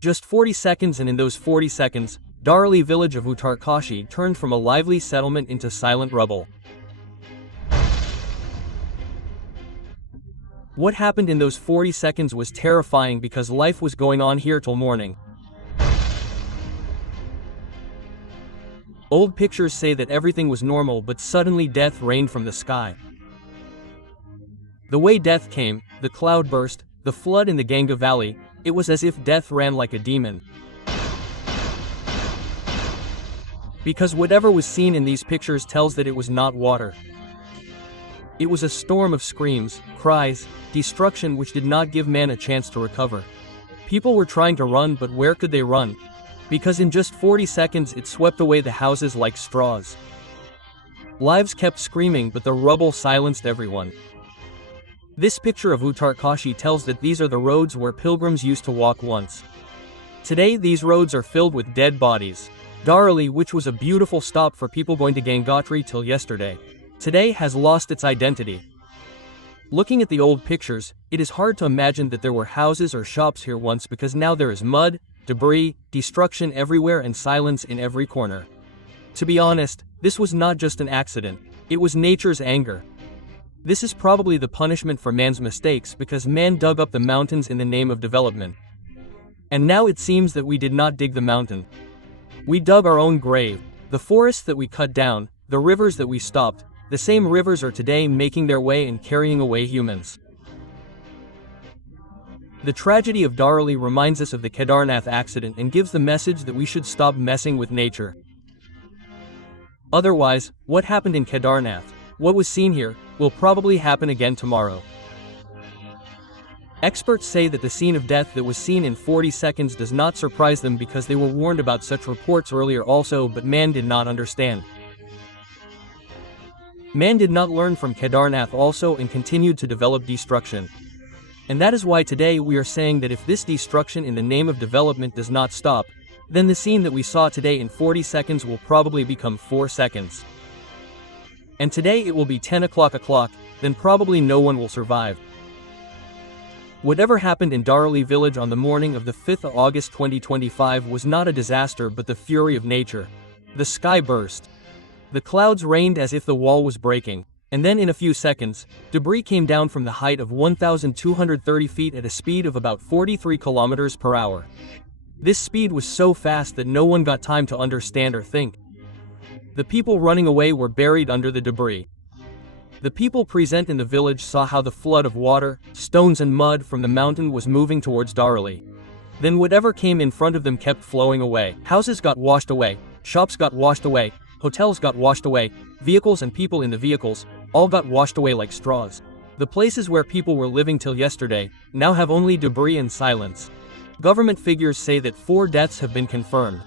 Just 40 seconds, and in those 40 seconds, Darali village of Uttarkashi turned from a lively settlement into silent rubble. What happened in those 40 seconds was terrifying because life was going on here till morning. Old pictures say that everything was normal, but suddenly death rained from the sky. The way death came, the cloudburst, the flood in the Ganga Valley, it was as if death ran like a demon. Because whatever was seen in these pictures tells that it was not water. It was a storm of screams, cries, destruction which did not give man a chance to recover. People were trying to run, but where could they run? Because in just 40 seconds it swept away the houses like straws. Lives kept screaming, but the rubble silenced everyone. This picture of Uttarkashi tells that these are the roads where pilgrims used to walk once. Today these roads are filled with dead bodies. Darali, which was a beautiful stop for people going to Gangotri till yesterday, today has lost its identity. Looking at the old pictures, it is hard to imagine that there were houses or shops here once, because now there is mud, debris, destruction everywhere, and silence in every corner. To be honest, this was not just an accident, it was nature's anger. This is probably the punishment for man's mistakes, because man dug up the mountains in the name of development. And now it seems that we did not dig the mountain. We dug our own grave. The forests that we cut down, the rivers that we stopped, the same rivers are today making their way and carrying away humans. The tragedy of Darali reminds us of the Kedarnath accident and gives the message that we should stop messing with nature. Otherwise, what happened in Kedarnath, what was seen here, will probably happen again tomorrow. Experts say that the scene of death that was seen in 40 seconds does not surprise them, because they were warned about such reports earlier also, but man did not understand. Man did not learn from Kedarnath also and continued to develop destruction. And that is why today we are saying that if this destruction in the name of development does not stop, then the scene that we saw today in 40 seconds will probably become 4 seconds. And today it will be 10 o'clock, then probably no one will survive. Whatever happened in Darali village on the morning of the 5th of August 2025 was not a disaster but the fury of nature. The sky burst. The clouds rained as if the wall was breaking, and then in a few seconds, debris came down from the height of 1,230 feet at a speed of about 43 kilometers per hour. This speed was so fast that no one got time to understand or think. The people running away were buried under the debris. The people present in the village saw how the flood of water, stones and mud from the mountain was moving towards Darali. Then whatever came in front of them kept flowing away. Houses got washed away, shops got washed away, hotels got washed away, vehicles and people in the vehicles, all got washed away like straws. The places where people were living till yesterday, now have only debris and silence. Government figures say that 4 deaths have been confirmed.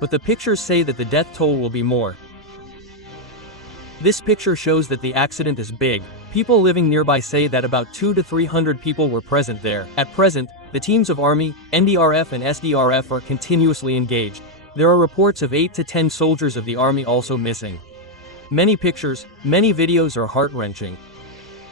But the pictures say that the death toll will be more. This picture shows that the accident is big. People living nearby say that about 200 to 300 people were present there. At present, the teams of Army, NDRF and SDRF are continuously engaged. There are reports of 8 to 10 soldiers of the Army also missing. Many pictures, many videos are heart-wrenching.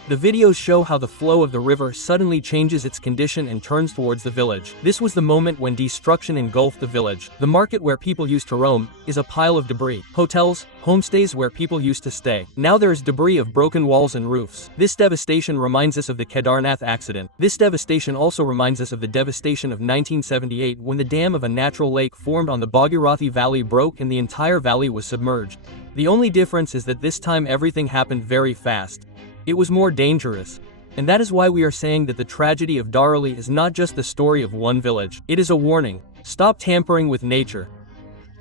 The videos show how the flow of the river suddenly changes its condition and turns towards the village. This was the moment when destruction engulfed the village. The market where people used to roam is a pile of debris. Hotels, homestays where people used to stay. Now there is debris of broken walls and roofs. This devastation reminds us of the Kedarnath accident. This devastation also reminds us of the devastation of 1978 when the dam of a natural lake formed on the Bhagirathi Valley broke and the entire valley was submerged. The only difference is that this time everything happened very fast. It was more dangerous. And that is why we are saying that the tragedy of Darali is not just the story of one village. It is a warning. Stop tampering with nature.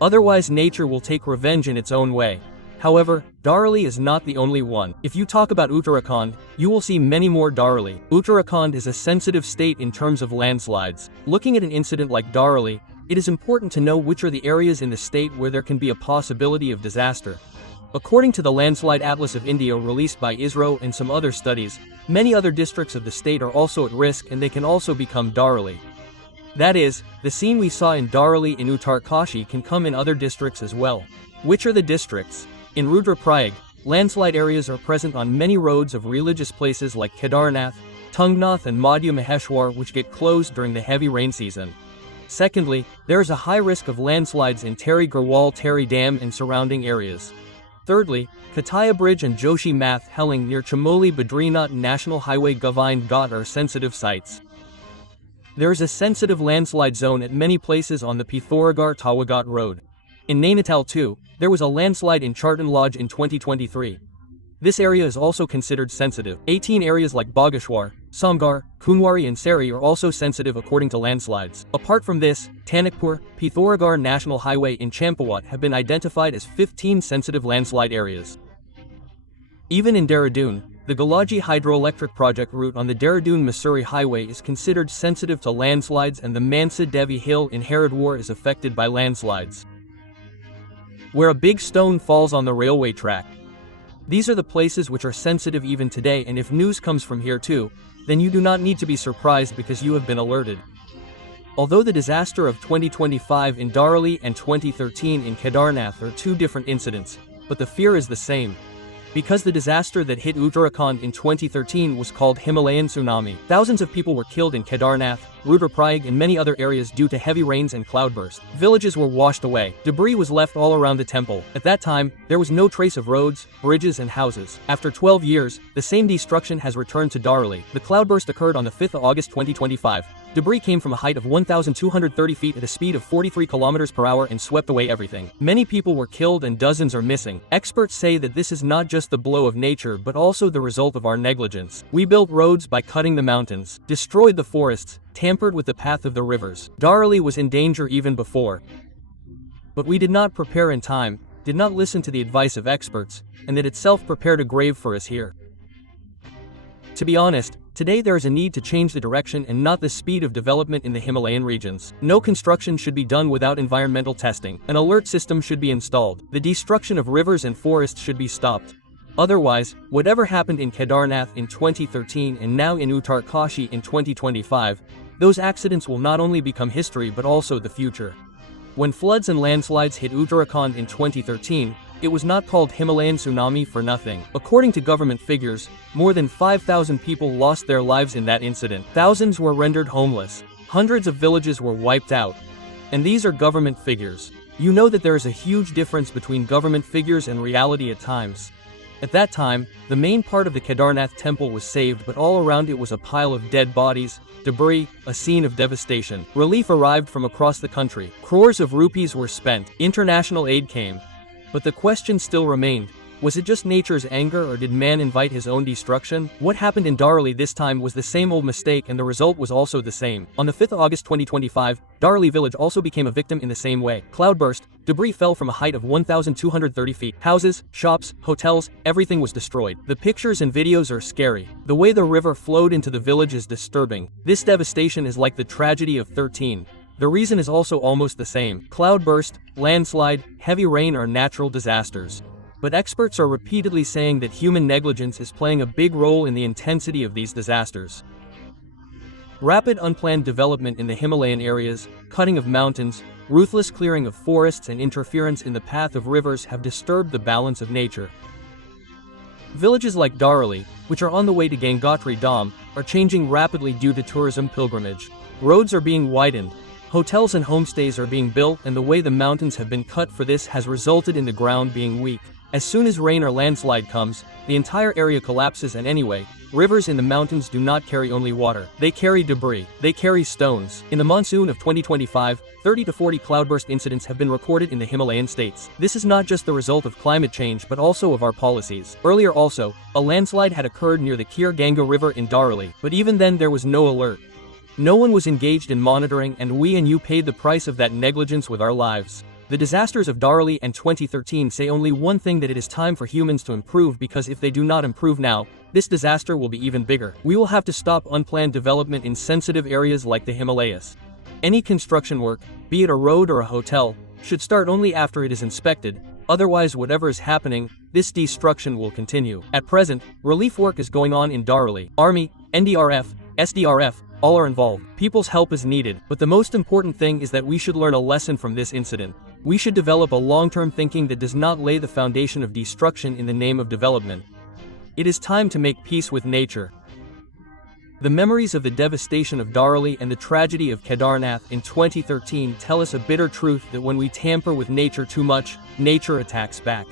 Otherwise nature will take revenge in its own way. However, Darali is not the only one. If you talk about Uttarakhand, you will see many more Darali. Uttarakhand is a sensitive state in terms of landslides. Looking at an incident like Darali, it is important to know which are the areas in the state where there can be a possibility of disaster. According to the Landslide Atlas of India released by ISRO and some other studies, many other districts of the state are also at risk and they can also become Darali. That is, the scene we saw in Darali in Uttarkashi can come in other districts as well. Which are the districts? In Rudraprayag, landslide areas are present on many roads of religious places like Kedarnath, Tungnath and Madhya Maheshwar, which get closed during the heavy rain season. Secondly, there is a high risk of landslides in Terry Garwal Terry Dam and surrounding areas. Thirdly, Kataya Bridge and Joshi Math Helling near Chamoli Badrinath National Highway Govind Ghat are sensitive sites. There is a sensitive landslide zone at many places on the Pithoragarh Tawagat Road. In Nainital too, there was a landslide in Chartan Lodge in 2023. This area is also considered sensitive. 18 areas like Bageshwar, Samgar, Kunwari and Seri are also sensitive according to landslides. Apart from this, Tanakpur, Pithoragarh National Highway in Champawat have been identified as 15 sensitive landslide areas. Even in Dehradun, the Galaji hydroelectric project route on the Dehradun-Mussoorie Highway is considered sensitive to landslides, and the Mansa Devi Hill in Haridwar is affected by landslides, where a big stone falls on the railway track. These are the places which are sensitive even today, and if news comes from here too, then you do not need to be surprised because you have been alerted. Although the disaster of 2025 in Darali and 2013 in Kedarnath are two different incidents, but the fear is the same. Because the disaster that hit Uttarakhand in 2013 was called Himalayan tsunami. Thousands of people were killed in Kedarnath, Rudraprayag and many other areas due to heavy rains and cloudburst. Villages were washed away. Debris was left all around the temple. At that time, there was no trace of roads, bridges and houses. After 12 years, the same destruction has returned to Darali. The cloudburst occurred on the 5th of August 2025. Debris came from a height of 1,230 feet at a speed of 43 km per hour and swept away everything. Many people were killed and dozens are missing. Experts say that this is not just the blow of nature but also the result of our negligence. We built roads by cutting the mountains, destroyed the forests, tampered with the path of the rivers. Darali was in danger even before. But we did not prepare in time, did not listen to the advice of experts, and that itself prepared a grave for us here. To be honest, today there is a need to change the direction and not the speed of development in the Himalayan regions. No construction should be done without environmental testing. An alert system should be installed. The destruction of rivers and forests should be stopped. Otherwise, whatever happened in Kedarnath in 2013 and now in Uttarkashi in 2025, those accidents will not only become history but also the future. When floods and landslides hit Uttarakhand in 2013, it was not called Himalayan tsunami for nothing. According to government figures, more than 5,000 people lost their lives in that incident. Thousands were rendered homeless. Hundreds of villages were wiped out. And these are government figures. You know that there is a huge difference between government figures and reality at times. At that time, the main part of the Kedarnath temple was saved, but all around it was a pile of dead bodies, debris, a scene of devastation. Relief arrived from across the country. Crores of rupees were spent. International aid came. But the question still remained, was it just nature's anger or did man invite his own destruction? What happened in Darali this time was the same old mistake and the result was also the same. On the 5th of August 2025, Darali village also became a victim in the same way. Cloudburst, debris fell from a height of 1,230 feet. Houses, shops, hotels, everything was destroyed. The pictures and videos are scary. The way the river flowed into the village is disturbing. This devastation is like the tragedy of 13. The reason is also almost the same. Cloudburst, landslide, heavy rain are natural disasters. But experts are repeatedly saying that human negligence is playing a big role in the intensity of these disasters. Rapid unplanned development in the Himalayan areas, cutting of mountains, ruthless clearing of forests and interference in the path of rivers have disturbed the balance of nature. Villages like Darali, which are on the way to Gangotri Dham, are changing rapidly due to tourism pilgrimage. Roads are being widened. Hotels and homestays are being built, and the way the mountains have been cut for this has resulted in the ground being weak. As soon as rain or landslide comes, the entire area collapses, and anyway, rivers in the mountains do not carry only water. They carry debris. They carry stones. In the monsoon of 2025, 30 to 40 cloudburst incidents have been recorded in the Himalayan states. This is not just the result of climate change but also of our policies. Earlier also, a landslide had occurred near the Kir Ganga River in Darali, but even then there was no alert. No one was engaged in monitoring, and we and you paid the price of that negligence with our lives. The disasters of Darali and 2013 say only one thing, that it is time for humans to improve, because if they do not improve now, this disaster will be even bigger. We will have to stop unplanned development in sensitive areas like the Himalayas. Any construction work, be it a road or a hotel, should start only after it is inspected. Otherwise, whatever is happening, this destruction will continue. At present, relief work is going on in Darali. Army, NDRF, SDRF, all are involved. People's help is needed, but the most important thing is that we should learn a lesson from this incident. We should develop a long-term thinking that does not lay the foundation of destruction in the name of development. It is time to make peace with nature. The memories of the devastation of Dharauli and the tragedy of Kedarnath in 2013 tell us a bitter truth that when we tamper with nature too much, nature attacks back.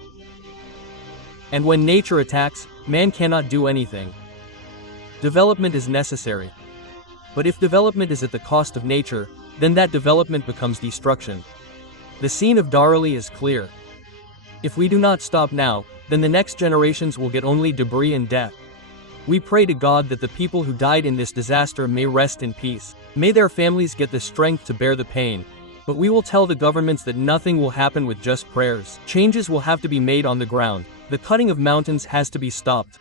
And when nature attacks, man cannot do anything. Development is necessary. But if development is at the cost of nature, then that development becomes destruction. The scene of Dharauli is clear. If we do not stop now, then the next generations will get only debris and death. We pray to God that the people who died in this disaster may rest in peace. May their families get the strength to bear the pain. But we will tell the governments that nothing will happen with just prayers. Changes will have to be made on the ground. The cutting of mountains has to be stopped.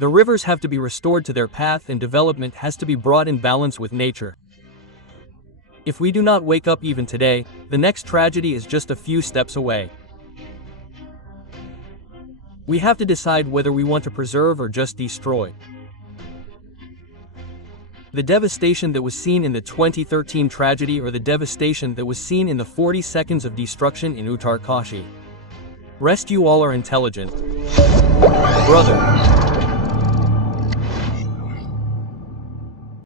The rivers have to be restored to their path, and development has to be brought in balance with nature. If we do not wake up even today, the next tragedy is just a few steps away. We have to decide whether we want to preserve or just destroy. The devastation that was seen in the 2013 tragedy, or the devastation that was seen in the 40 seconds of destruction in Uttarkashi. Rest, you all are intelligent. Brother.